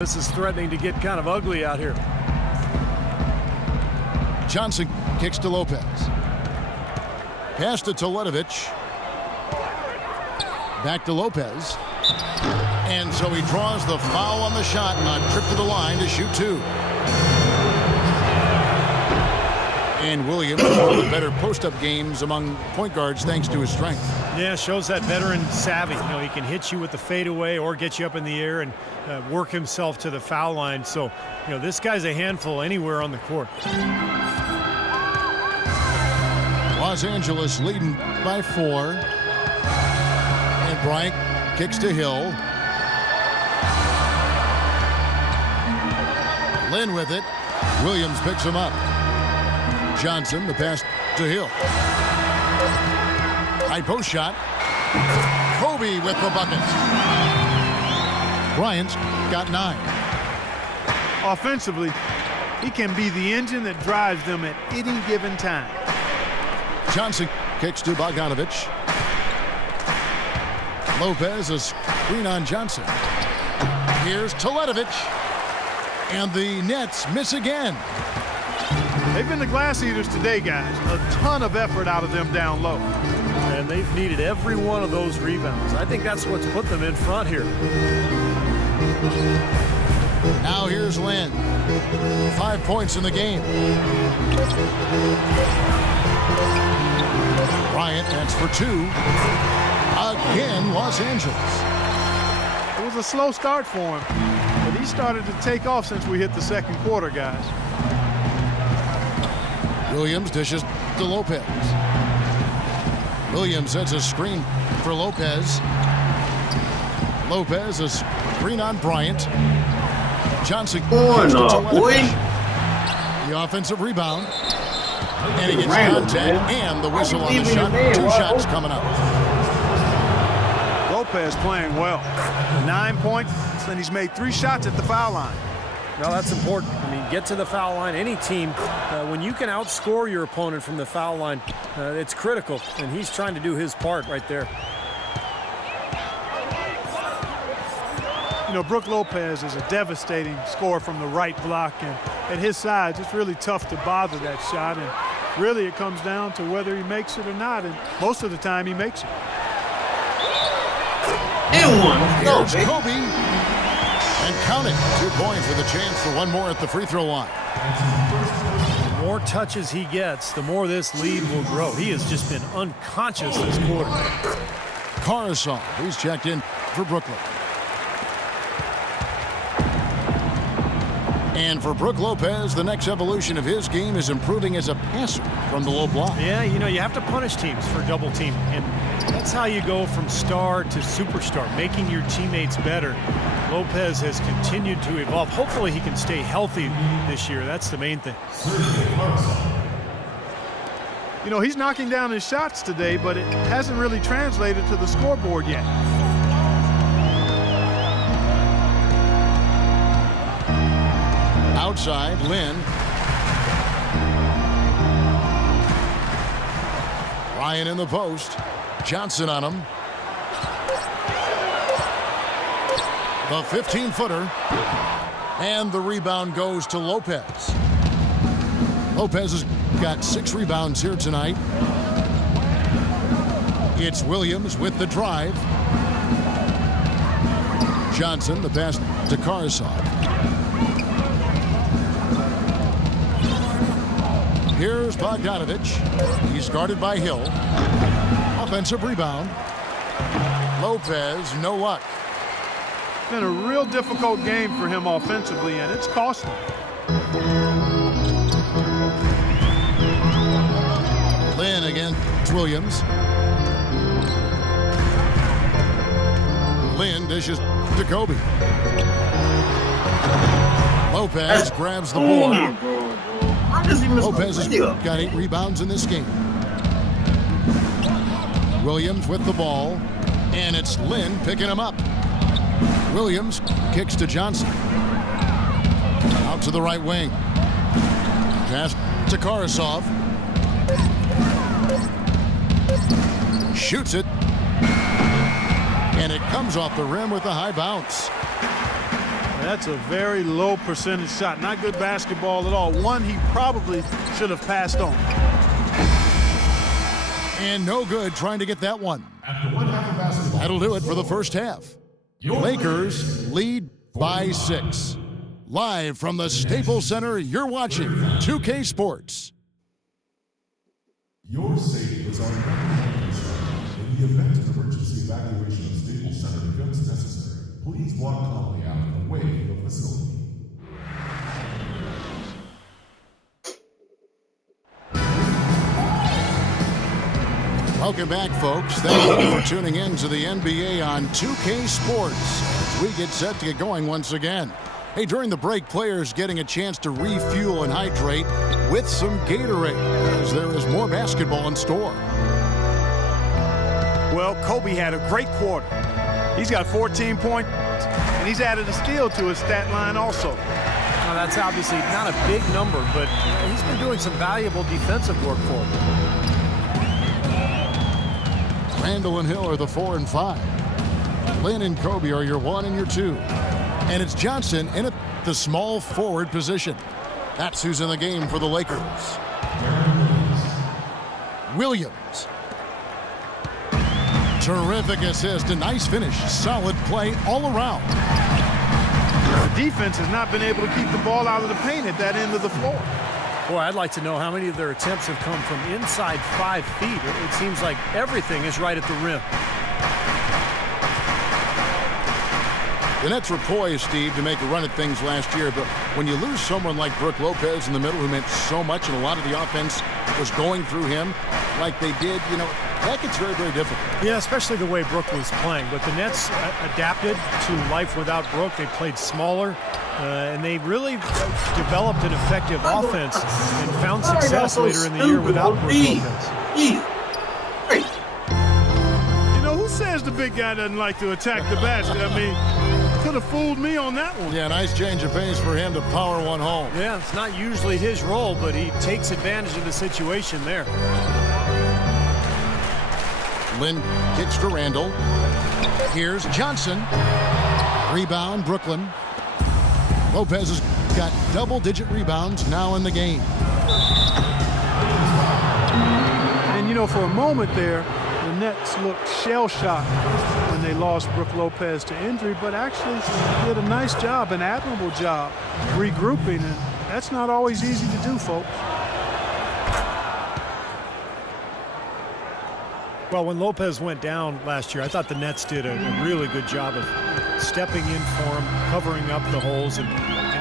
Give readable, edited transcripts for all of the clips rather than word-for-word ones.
This is threatening to get kind of ugly out here. Johnson kicks to Lopez. Pass to Teletovic. Back to Lopez. And so he draws the foul on the shot on trip to the line to shoot two. And Williams, one of the better post-up games among point guards thanks to his strength. Yeah, shows that veteran savvy. You know, he can hit you with the fadeaway or get you up in the air and work himself to the foul line. So, you know, this guy's a handful anywhere on the court. Los Angeles leading by 4. And Bryant kicks to Hill. Lynn with it. Williams picks him up. Johnson, the pass to Hill. High post shot. Kobe with the bucket. Bryant's got 9. Offensively, he can be the engine that drives them at any given time. Johnson kicks to Bogdanovic. Lopez, a screen on Johnson. Here's Teletovic. And the Nets miss again. They've been the glass eaters today, guys. A ton of effort out of them down low. And they've needed every one of those rebounds. I think that's what's put them in front here. Now here's Lynn. 5 points in the game. Bryant, that's for 2. Again, Los Angeles. It was a slow start for him, but he started to take off since we hit the second quarter, guys. Williams dishes to Lopez. Williams sets a screen for Lopez. Lopez, a screen on Bryant. Johnson. The offensive rebound. And he gets contact and the whistle on the shot. 2 shots coming up. Lopez playing well. 9 points, and he's made 3 shots at the foul line. Well, that's important. I mean, get to the foul line. Any team, when you can outscore your opponent from the foul line, it's critical, and he's trying to do his part right there. You know, Brook Lopez is a devastating scorer from the right block, and at his size, it's really tough to bother that shot, and really it comes down to whether he makes it or not, and most of the time he makes it. Here's Kobe. And count it. 2 points with a chance for one more at the free throw line. The more touches he gets, the more this lead will grow. He has just been unconscious this quarter. Caruso, he's checked in for Brooklyn. And for Brook Lopez, the next evolution of his game is improving as a passer from the low block. Yeah, you know, you have to punish teams for double teaming. And that's how you go from star to superstar, making your teammates better. Lopez has continued to evolve. Hopefully he can stay healthy this year. That's the main thing. You know, he's knocking down his shots today, but it hasn't really translated to the scoreboard yet. Outside, Lynn. Ryan in the post. Johnson on him. The 15-footer. And the rebound goes to Lopez. Lopez has got 6 rebounds here tonight. It's Williams with the drive. Johnson, the pass to Caruso. Here's Bogdanovic. He's guarded by Hill. Offensive rebound. Lopez, no luck. It's been a real difficult game for him offensively, and it's costly. Lynn against Williams. Lynn dishes to Kobe. Lopez grabs the board. Lopez has got 8 rebounds in this game. Williams with the ball, and it's Lynn picking him up. Williams kicks to Johnson. Out to the right wing. Pass to Caruso. Shoots it. And it comes off the rim with a high bounce. That's a very low percentage shot. Not good basketball at all. One he probably should have passed on. And no good trying to get that one. After 1 half of basketball. That'll do it for the first half. Lakers lead by 6. Live from the Staples Center, you're watching 2K Sports. Your safety is our primary concern. In the event of emergency evacuation of Staples Center becomes necessary, please walk calmly out and away from the facility. Welcome back, folks. Thank you for tuning in to the NBA on 2K Sports as we get set to get going once again. Hey, during the break, players getting a chance to refuel and hydrate with some Gatorade as there is more basketball in store. Well, Kobe had a great quarter. He's got 14 points, and he's added a steal to his stat line also. Well, that's obviously not a big number, but he's been doing some valuable defensive work for him. Randall and Hill are the 4 and 5. Lynn and Kobe are your 1 and your 2. And it's Johnson in at the small forward position. That's who's in the game for the Lakers. Williams. Terrific assist, a nice finish, solid play all around. The defense has not been able to keep the ball out of the paint at that end of the floor. Boy, I'd like to know how many of their attempts have come from inside 5 feet. It seems like everything is right at the rim. The Nets were poised, Steve, to make a run at things last year, but when you lose someone like Brook Lopez in the middle who meant so much and a lot of the offense was going through him like they did, that gets very, very difficult. Yeah, especially the way Brook was playing. But the Nets adapted to life without Brook. They played smaller, and they really developed an effective offense and found success later in the year without Brook Lopez. Who says the big guy doesn't like to attack the basket? I mean, could have fooled me on that one. Yeah, nice change of pace for him to power one home. Yeah, it's not usually his role, but he takes advantage of the situation there. Lynn kicks to Randall. Here's Johnson. Rebound, Brooklyn. Lopez has got double-digit rebounds now in the game. And, for a moment there, the Nets looked shell-shocked when they lost Brook Lopez to injury, but actually did a nice job, an admirable job, regrouping, and that's not always easy to do, folks. Well, when Lopez went down last year, I thought the Nets did a really good job of stepping in for him, covering up the holes, and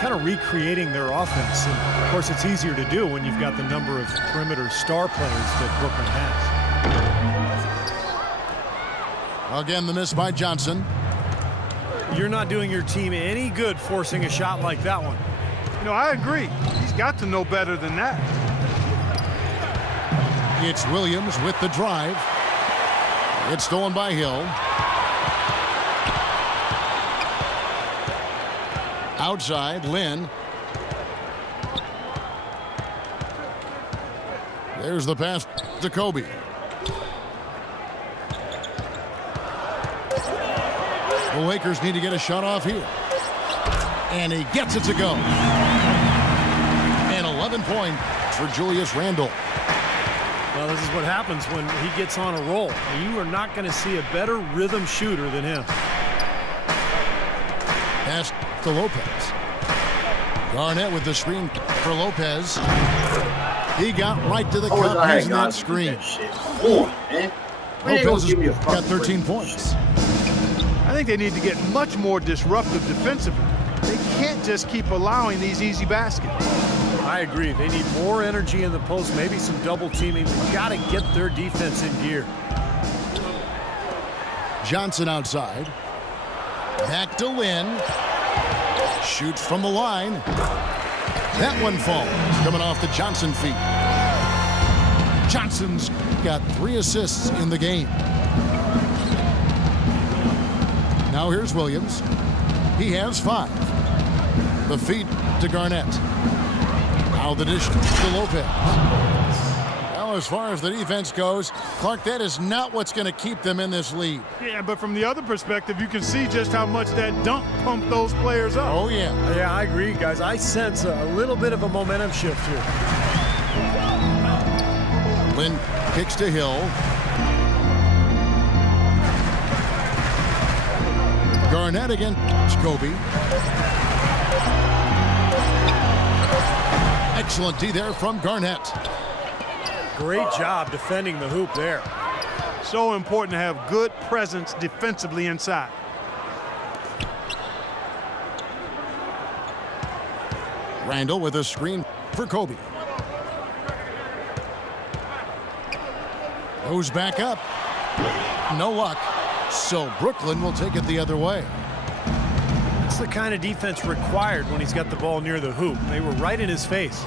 kind of recreating their offense. And, of course, it's easier to do when you've got the number of perimeter star players that Brooklyn has. Again, the miss by Johnson. You're not doing your team any good forcing a shot like that one. I agree. He's got to know better than that. It's Williams with the drive. It's stolen by Hill. Outside, Lynn. There's the pass to Kobe. The Lakers need to get a shot off here. And he gets it to go. And 11 points for Julius Randle. Well, this is what happens when he gets on a roll. You are not going to see a better rhythm shooter than him. Pass to Lopez. Garnett with the screen for Lopez. He got right to the cup using that screen. Lopez has got 13 points. I think they need to get much more disruptive defensively. They can't just keep allowing these easy baskets. I agree. They need more energy in the post, maybe some double teaming. They've got to get their defense in gear. Johnson outside. Back to Lynn. Shoots from the line. That one falls, coming off the Johnson feet. Johnson's got 3 assists in the game. Now here's Williams. He has 5. The feed to Garnett. Now the dish to Lopez. Well, Well, as far as the defense goes, Clark, that is not what's going to keep them in this lead. Yeah, but from the other perspective, you can see just how much that dunk pumped those players up. Oh, yeah. Yeah, I agree, guys. I sense a little bit of a momentum shift here. Lynn kicks to Hill. Garnett against Kobe. Excellent D there from Garnett. Great job defending the hoop there. So important to have good presence defensively inside. Randall with a screen for Kobe. Goes back up. No luck. So Brooklyn will take it the other way. It's the kind of defense required when he's got the ball near the hoop. They were right in his face.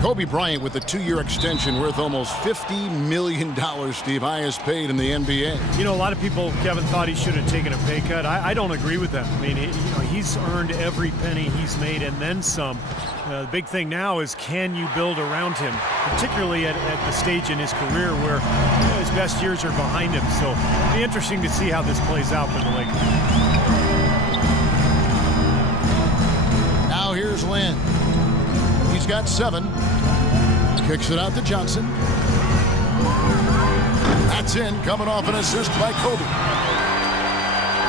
Kobe Bryant with a 2-year extension worth almost $50 million, Steve, highest paid in the NBA. You know, a lot of people, Kevin, thought he should have taken a pay cut. I don't agree with them. I mean, he's earned every penny he's made and then some. The big thing now is, can you build around him, particularly at the stage in his career where his best years are behind him. So it'll be interesting to see how this plays out for the Lakers. Now here's Lynn. He's got 7. Kicks it out to Johnson. That's in, coming off an assist by Kobe.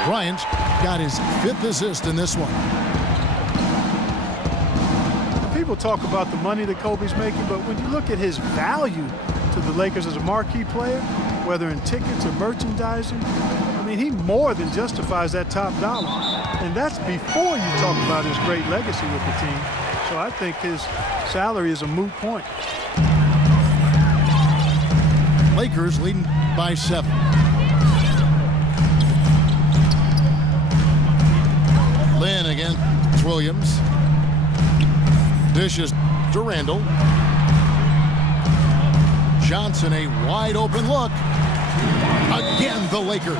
Bryant's got his 5th assist in this one. People talk about the money that Kobe's making, but when you look at his value to the Lakers as a marquee player, whether in tickets or merchandising, I mean, he more than justifies that top dollar. And that's before you talk about his great legacy with the team. So I think his salary is a moot point. Lakers leading by 7. Lynn against Williams. Dishes to Randall. Johnson, a wide open look. Again, the Lakers.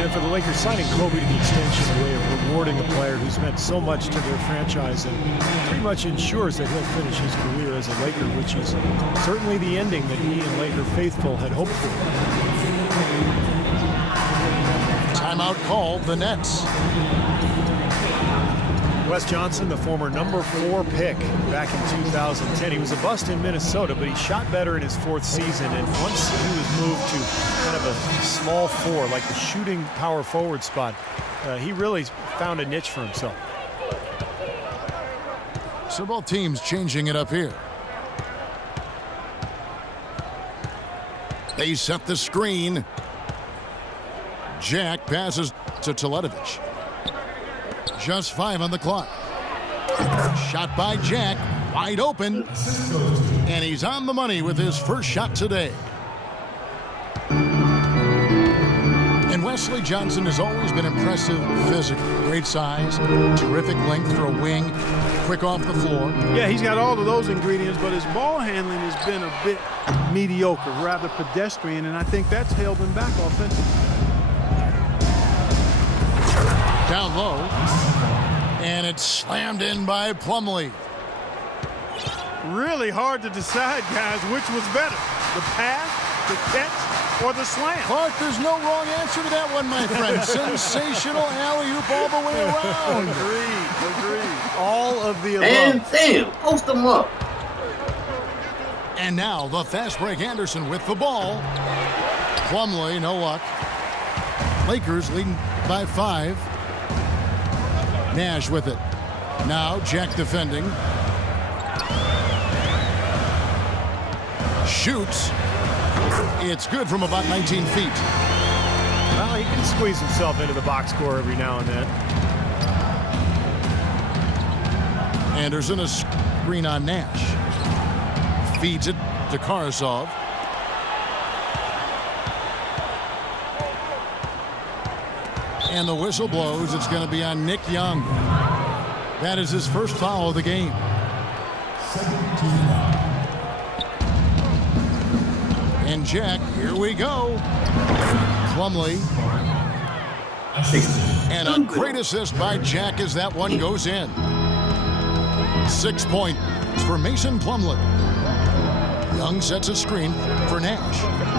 And for the Lakers, signing Kobe to the extension, a way of rewarding a player who's meant so much to their franchise and pretty much ensures that he'll finish his career as a Laker, which is certainly the ending that he and Laker faithful had hoped for. Timeout called, the Nets. Wes Johnson, the former number 4 pick back in 2010. He was a bust in Minnesota, but he shot better in his 4th season. And once he was moved to kind of a small 4, like the shooting power forward spot, he really found a niche for himself. So both teams changing it up here. They set the screen. Jack passes to Teletovic. Just 5 on the clock. Shot by Jack, wide open. And he's on the money with his first shot today. And Wesley Johnson has always been impressive physically. Great size, terrific length for a wing, quick off the floor. Yeah, he's got all of those ingredients, but his ball handling has been a bit mediocre, rather pedestrian, and I think that's held him back offensively. Down low, and it's slammed in by Plumlee. Really hard to decide, guys, which was better, the pass, the catch, or the slam. Clark, there's no wrong answer to that one, my friend. Sensational alley-oop all the way around. Agreed. All of the above. And damn, post them up. And now the fast break. Anderson with the ball. Plumlee, no luck. Lakers leading by 5. Nash with it. Now Jack defending. Shoots. It's good from about 19 feet. Well, he can squeeze himself into the box score every now and then. Anderson, a screen on Nash. Feeds it to Karasov. And the whistle blows. It's going to be on Nick Young. That is his first foul of the game. And Jack, here we go. Plumlee. And a great assist by Jack as that one goes in. 6 points for Mason Plumlee. Young sets a screen for Nash.